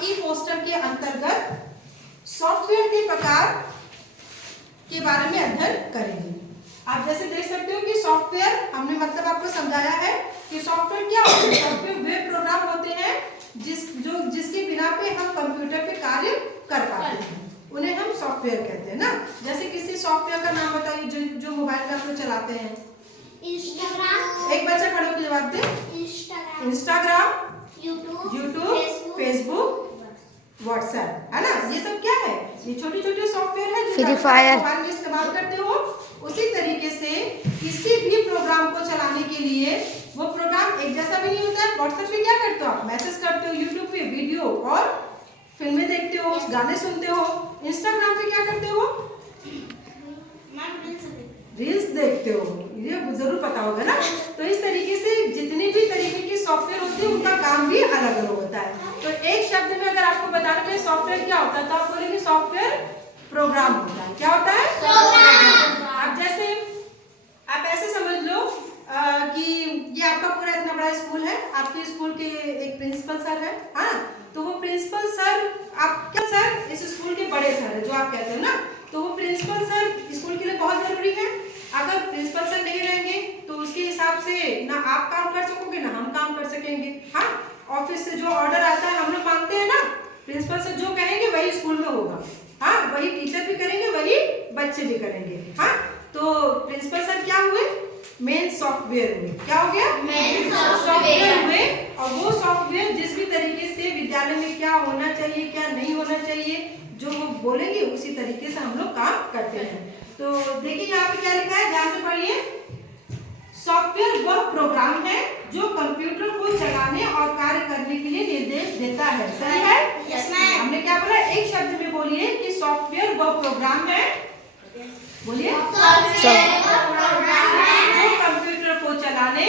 हम ई पोस्टर के अंतर्गत सॉफ्टवेयर के प्रकार के बारे में अध्ययन करेंगे। आप जैसे देख सकते हो कि सॉफ्टवेयर हमने मतलब आपको समझाया है कि सॉफ्टवेयर क्या होते हैं। सॉफ्टवेयर वे प्रोग्राम होते हैं जिसके बिना पे हम कंप्यूटर पे कार्य कर पाते हैं, उन्हें हम सॉफ्टवेयर कहते हैं ना। जैसे किसी सॉफ्टवेयर का नाम बताइए जो मोबाइल में आप लोग चलाते हैं। इंस्टाग्राम। एक बच्चा खड़े होकर जवाब दे। इंस्टाग्राम, यूट्यूब, फेसबुक, व्हाट्सएप, है ना। ये सब क्या है? ये छोटे छोटे सॉफ्टवेयर है जो मोबाइल में इस्तेमाल करते हो। उसी तरीके से किसी भी प्रोग्राम को चलाने के लिए वो प्रोग्राम एक जैसा भी नहीं होता है। व्हाट्सएप पे क्या करते हो आप? मैसेज करते हो, यूट्यूब पे वीडियो और फिल्में देखते हो, गाने सुनते हो। इंस्टाग्राम पे क्या करते हो? रील्स देखते हो। ये जरूर पता होगा ना। तो इस तरीके से जितने भी तरीके के सॉफ्टवेयर होते हैं उनका काम भी अलग अलग होता है। तो एक शब्द में अगर आपको बताना है सॉफ्टवेयर क्या होता है तो आप बोलेंगे सॉफ्टवेयर प्रोग्राम होता है। क्या होता है? प्रोग्राम। आप जैसे आप ऐसे समझ लो कि ये आपका पूरा इतना बड़ा स्कूल है। आपके स्कूल के एक प्रिंसिपल सर है, हाँ। तो वो प्रिंसिपल सर आपके सर इस स्कूल के बड़े सर है जो आप कहते हो ना। तो वो प्रिंसिपल सर स्कूल के लिए बहुत जरूरी है। अगर प्रिंसिपल सर नहीं रहेंगे तो उसके हिसाब से ना आप काम कर सकोगे ना हम काम कर सकेंगे, हाँ। ऑफिस से जो ऑर्डर आता है हम लोग मानते हैं ना। प्रिंसिपल सर जो कहेंगे वही स्कूल में होगा, हाँ। वही टीचर भी करेंगे, वही बच्चे भी करेंगे, हाँ। तो प्रिंसिपल सर क्या हुए? मेन सॉफ्टवेयर हुए। क्या हो गया? मेन सॉफ्टवेयर हुए। और वो सॉफ्टवेयर जिस भी तरीके से विद्यालय में क्या होना चाहिए क्या नहीं होना चाहिए जो वो बोलेंगे उसी तरीके से हम लोग काम करते हैं। तो देखिए यहाँ पे क्या लिखा है, ध्यान से पढ़िए। सॉफ्टवेयर वह प्रोग्राम है जो कंप्यूटर को चलाने और कार्य करने के लिए निर्देश देता है। सही है? Yes ma'am. हमने क्या बोला? एक शब्द में बोलिए कि सॉफ्टवेयर वह प्रोग्राम है। बोलिए। सॉफ्टवेयर वह प्रोग्राम है जो कंप्यूटर को चलाने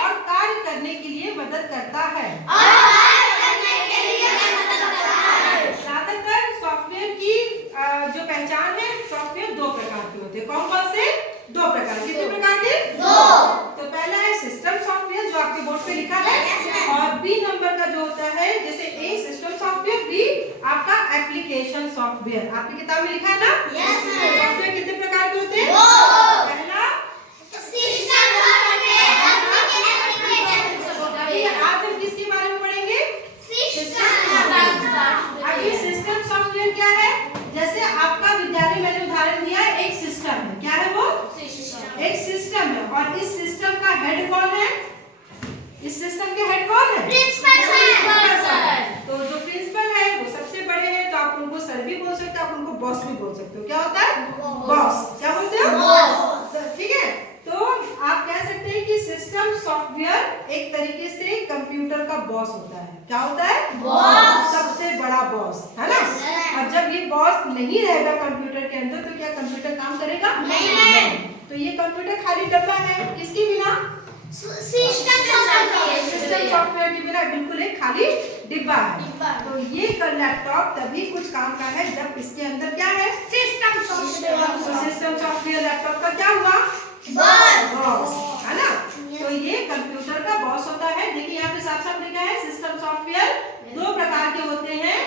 और कार्य करने के लिए मदद करता है। ज्यादातर सॉफ्टवेयर की जो पहचान है, सॉफ्टवेयर दो प्रकार के होते हैं। कौन कौन से? दो प्रकार। कितने प्रकार के? दो। तो पहला है सिस्टम सॉफ्टवेयर जो आपके बोर्ड पे लिखा है, और बी नंबर का जो होता है जैसे ए सिस्टम सॉफ्टवेयर, बी आपका एप्लीकेशन सॉफ्टवेयर। आपकी किताब में लिखा है ना। सॉफ्टवेयर कितने प्रकार के होते हैं? दो। पहला सिस्टम सॉफ्टवेयर, आज हम किसके बारे में पढ़ेंगे? अब ये सिस्टम सॉफ्टवेयर क्या है? जैसे आपका विद्यालय मैंने उदाहरण दिया है, एक सिस्टम है। क्या है वो? एक सिस्टम है। और इस सिस्टम का हेड कौन है? इस सिस्टम के हेड कौन है? Principal sir. तो जो प्रिंसिपल है वो सबसे बड़े हैं, तो आप उनको सर भी बोल सकते हो, आप उनको बॉस भी बोल सकते हो। क्या होता है? बॉस। क्या बोलते हो? बॉस। ठीक है। तो आप कह सकते हैं कि सिस्टम सॉफ्टवेयर एक तरीके से कंप्यूटर का बॉस होता है। क्या होता है? बॉस। सबसे बड़ा बॉस, है ना। और जब ये बॉस नहीं रहेगा कंप्यूटर के अंदर तो क्या कंप्यूटर काम करेगा? नहीं। तो ये कंप्यूटर खाली डब्बा है, किसके बिना? सिस्टम सॉफ्टवेयर के बिना बिल्कुल एक खाली डिब्बा है। तो ये लैपटॉप तभी कुछ काम का है जब इसके अंदर क्या है? System software. तो सिस्टम सॉफ्टवेयर लैपटॉप का क्या हुआ? बॉस, है ना। तो ये कंप्यूटर का बॉस होता है। देखिए यहाँ पे साफ साफ लिखा है सिस्टम सॉफ्टवेयर दो प्रकार के होते हैं।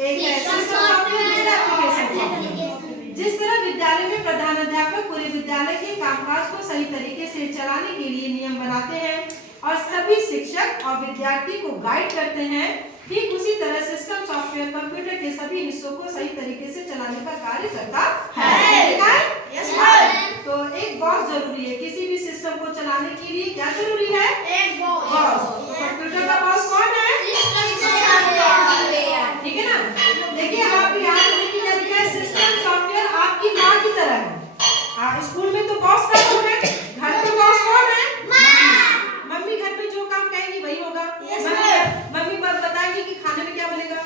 एक है सिस्टम सॉफ्टवेयर, दूसरा एप्लीकेशन सॉफ्टवेयर। जिस तरह विद्यालय में प्रधानाध्यापक पूरे विद्यालय के कामकाज को सही तरीके से चलाने के लिए नियम बनाते हैं और सभी शिक्षक और विद्यार्थी को गाइड करते हैं, ठीक उसी तरह सिस्टम सॉफ्टवेयर कंप्यूटर के सभी हिस्सों को सही तरीके से चलाने का कार्य करता है। तो एक बॉस जरूरी है किसी भी सिस्टम को चलाने के लिए। क्या जरूरी है? एक बॉस। तो कंप्यूटर का बॉस कौन है? ठीक है ना। देखिए आप यहाँ क्या लिखा है? सिस्टम सॉफ्टवेयर आपकी माँ की तरह है। स्कूल में तो बॉस का कौन है? घर पे बॉस कौन है? मम्मी घर पे जो काम कहेंगी वही होगा। मम्मी बताएंगी कि खाने में क्या बनेगा,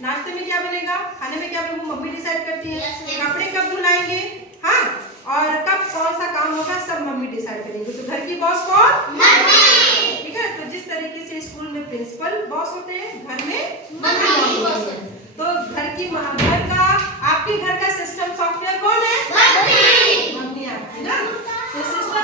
नाश्ते में क्या बनेगा, खाने में क्या बनेगा, मम्मी डिसाइड करती है। कपड़े कब धुलाएंगे, हाँ, और कब कौन सा काम होगा सब मम्मी डिसाइड करेंगे। तो घर की बॉस कौन? मम्मी। ठीक है। तो जिस तरीके से स्कूल में प्रिंसिपल बॉस होते हैं, घर में मम्मी बॉस होते हैं। तो घर का आपके घर का सिस्टम सॉफ्टवेयर कौन है? मम्मी आपकी ना। तो सिस्टम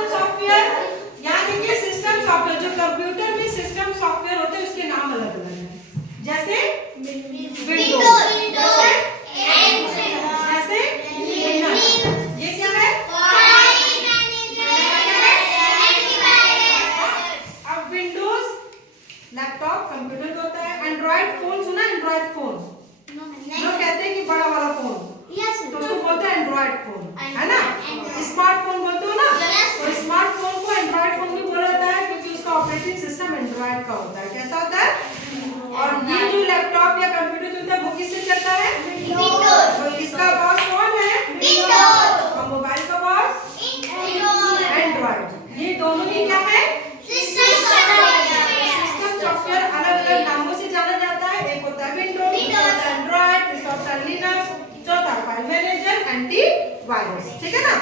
एंड्रॉइड फोन? लोग कहते हैं कि बड़ा वाला फोन, तो उसको बोलते हैं एंड्रॉइड फोन, है ना? स्मार्टफोन बोलते हो ना, तो स्मार्टफोन को एंड्रॉइड फोन भी बोला जाता है क्योंकि उसका ऑपरेटिंग सिस्टम एंड्रॉइड का होता है। कैसा होता है? और ये जो लैपटॉप या कंप्यूटर चलता है वो किससे चलता है? तो इसका बॉस कौन है? और मोबाइल का बॉस एंड्रॉइड। ये दोनों ही क्या है? System software. अलग अलग नामों से जाना जाता है। एक होता है विंडोज, दूसरा होता है एंड्रॉइड, तीसरा होता है लिनक्स, चौथा फाइल मैनेजर, एंटीवायरस। ठीक है ना?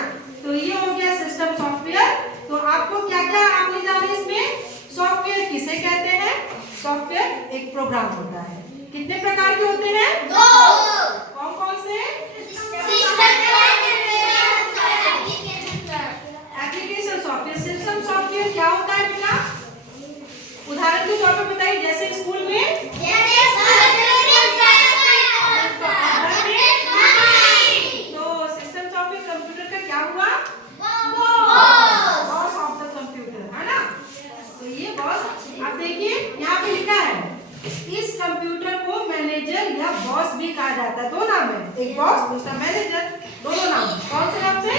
तो ये हो गया सिस्टम सॉफ्टवेयर। तो आपको क्या क्या आपने जाना इसमें? सॉफ्टवेयर किसे कहते हैं? सॉफ्टवेयर एक प्रोग्राम होता है। कितने प्रकार के होते हैं? 2। कौन कौन से? Application software. सिस्टम सॉफ्टवेयर क्या होता है बेटा? उदाहरण के तौर पर बताइए, जैसे स्कूल में तो सिस्टम सॉफ्टवेयर कंप्यूटर का क्या हुआ? बॉस ऑफ द कंप्यूटर, है ना? तो ये बॉस, आप देखिए यहाँ पे लिखा है इस कंप्यूटर को मैनेजर या बॉस भी कहा जाता है। 2 नाम है, एक बॉस दूसरा मैनेजर। दोनों नाम कौन से नाम से?